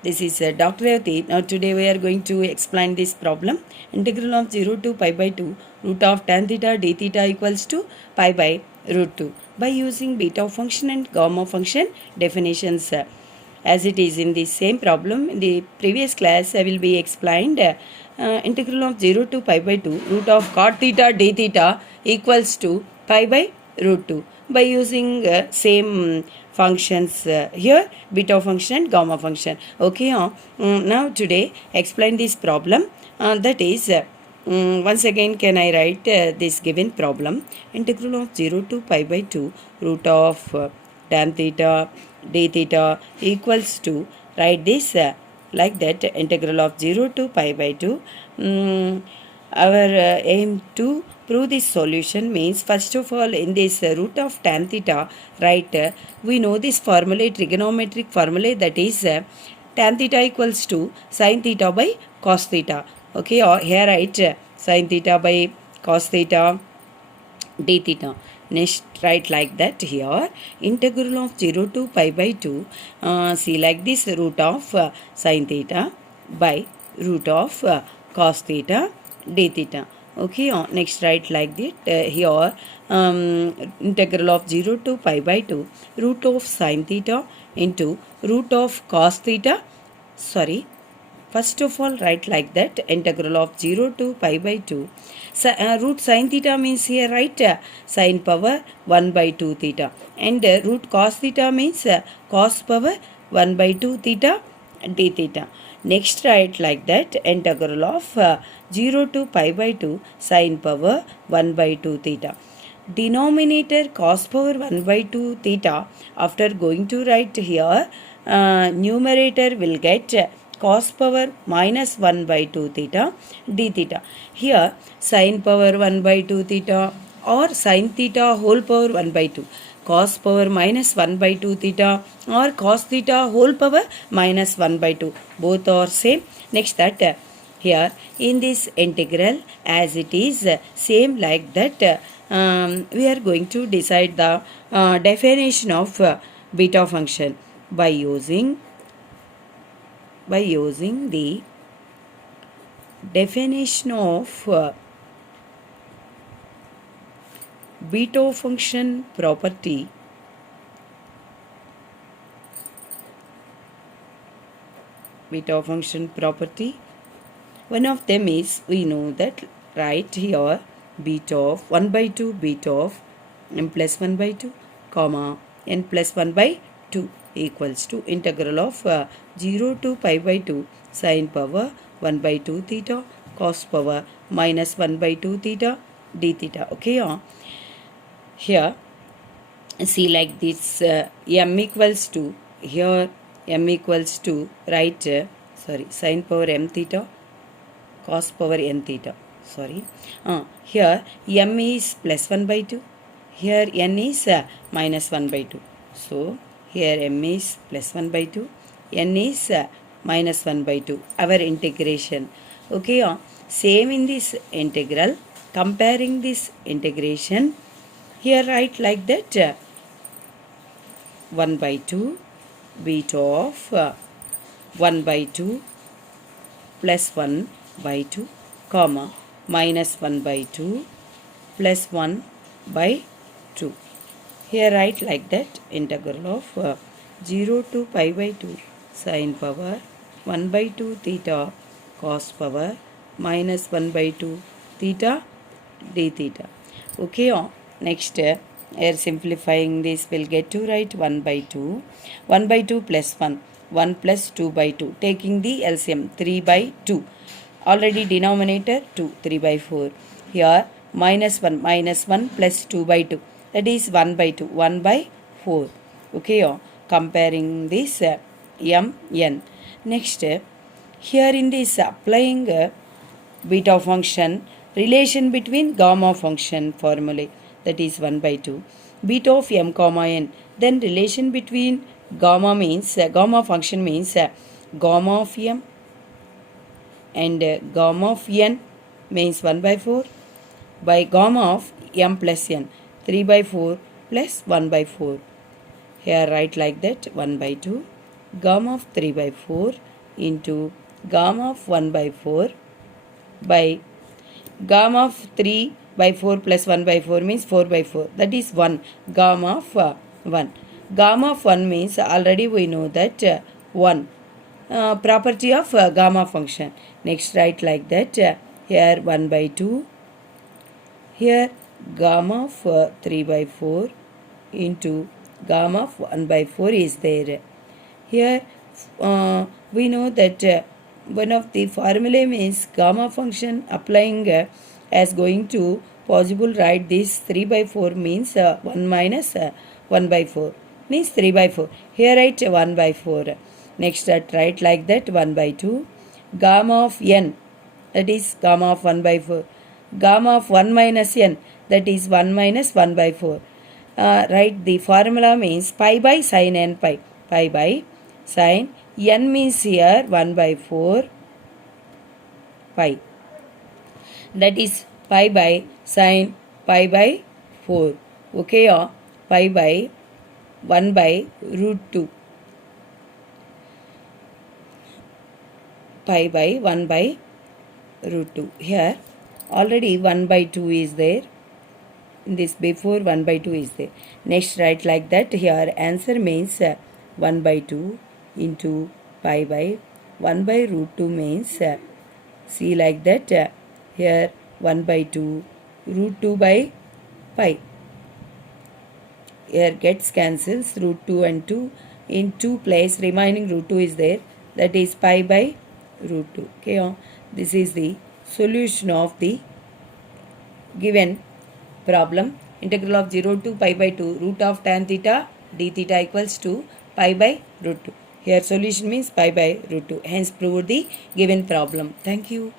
This is Dr. Revati. Now today we are going to explain this problem. Integral of 0 to pi by 2 root of tan theta d theta equals to pi by root 2 by using beta function and gamma function definitions. As it is in the same problem in the previous class, I will be explained integral of 0 to pi by 2 root of cot theta d theta equals to pi by root 2 by using same functions here, beta function and gamma function. Okay, now today explain this problem, that is once again can I write this given problem. Integral of 0 to pi by 2 root of tan theta d theta equals to, write this like that, integral of 0 to pi by 2. Our aim to prove this solution means, first of all, in this root of tan theta, right, we know this formula, trigonometric formula, that is tan theta equals to sin theta by cos theta. Okay, or here write sin theta by cos theta d theta. Next, write like that here, integral of 0 to pi by 2, see like this, root of sin theta by root of cos theta d theta. Okay, next write like that here, integral of 0 to pi by 2 root of sin theta into root of cos theta. Sorry, first of all write like that, integral of 0 to pi by 2. So, root sin theta means here write sin power 1 by 2 theta, and root cos theta means cos power 1 by 2 theta d theta. Next write like that, integral of 0 to pi by 2 sin power 1 by 2 theta. Denominator cos power 1 by 2 theta, after going to write here, numerator will get cos power minus 1 by 2 theta d theta. Here sin power 1 by 2 theta or sin theta whole power 1 by 2, cos power minus 1 by 2 theta or cos theta whole power minus 1 by 2, both are same. Next that here in this integral, as it is same like that, we are going to decide the definition of beta function by using the definition of beta function property. Beta function property, one of them is, we know that, right here, beta of 1 by 2 beta of n plus 1 by 2 comma n plus 1 by 2 equals to integral of 0 to pi by 2 sin power 1 by 2 theta cos power minus 1 by 2 theta d theta. Okay, here see like this, m equals to, here m equals to, right, sin power m theta cos power n theta. Sorry, here m is plus 1 by 2, here n is minus 1 by 2. So here m is plus 1 by 2, n is minus 1 by 2, our integration. Okay, same in this integral, comparing this integration, here write like that, 1 by 2 beta of 1 by 2 plus 1 by 2 comma minus 1 by 2 plus 1 by 2. Here write like that, integral of 0 to pi by 2 sin power 1 by 2 theta cos power minus 1 by 2 theta d theta. Okay, next here simplifying this, will get to write 1 by 2, 1 by 2 plus 1, 1 plus 2 by 2, taking the LCM 3 by 2, already denominator 2, 3 by 4. Here minus 1 plus 2 by 2, that is 1 by 2, 1 by 4. Okay, comparing this m n. Next, here in this applying beta function, relation between gamma function formula, that is 1 by 2 beta of m comma n, then relation between gamma means gamma function means gamma of m and gamma of n means 1 by 4 by gamma of m plus n, 3 by 4 plus 1 by 4. Here write like that, 1 by 2 gamma of 3 by 4 into gamma of 1 by 4 by gamma of 3 by 4 plus 1 by 4 means 4 by 4. That is 1. Gamma of 1. Gamma of 1 means already we know that 1. Property of gamma function. Next write like that. Here 1 by 2. Here gamma of 3 by 4 into gamma of 1 by 4 is there. Here we know that one of the formulae means gamma function applying as going to possible write this 3 by 4 means 1 minus 1 by 4 means 3 by 4. Here write 1 by 4. Next write like that 1 by 2. Gamma of n, that is gamma of 1 by 4. Gamma of 1 minus n, that is 1 minus 1 by 4. Write the formula means pi by sin n pi. Pi by sin n means here 1 by 4 pi. That is pi by sin pi by 4. Okay, pi by 1 by root 2. Pi by 1 by root 2. Here already 1 by 2 is there. This before 1 by 2 is there. Next write like that. Here answer means 1 by 2 into pi by 1 by root 2 means see like that. Here 1 by 2 root 2 by pi. Here gets cancels root 2 and 2. In 2 place remaining root 2 is there. That is pi by root 2. Okay, this is the solution of the given problem. Integral of 0 to pi by 2 root of tan theta d theta equals to pi by root 2. Here solution means pi by root 2. Hence proved the given problem. Thank you.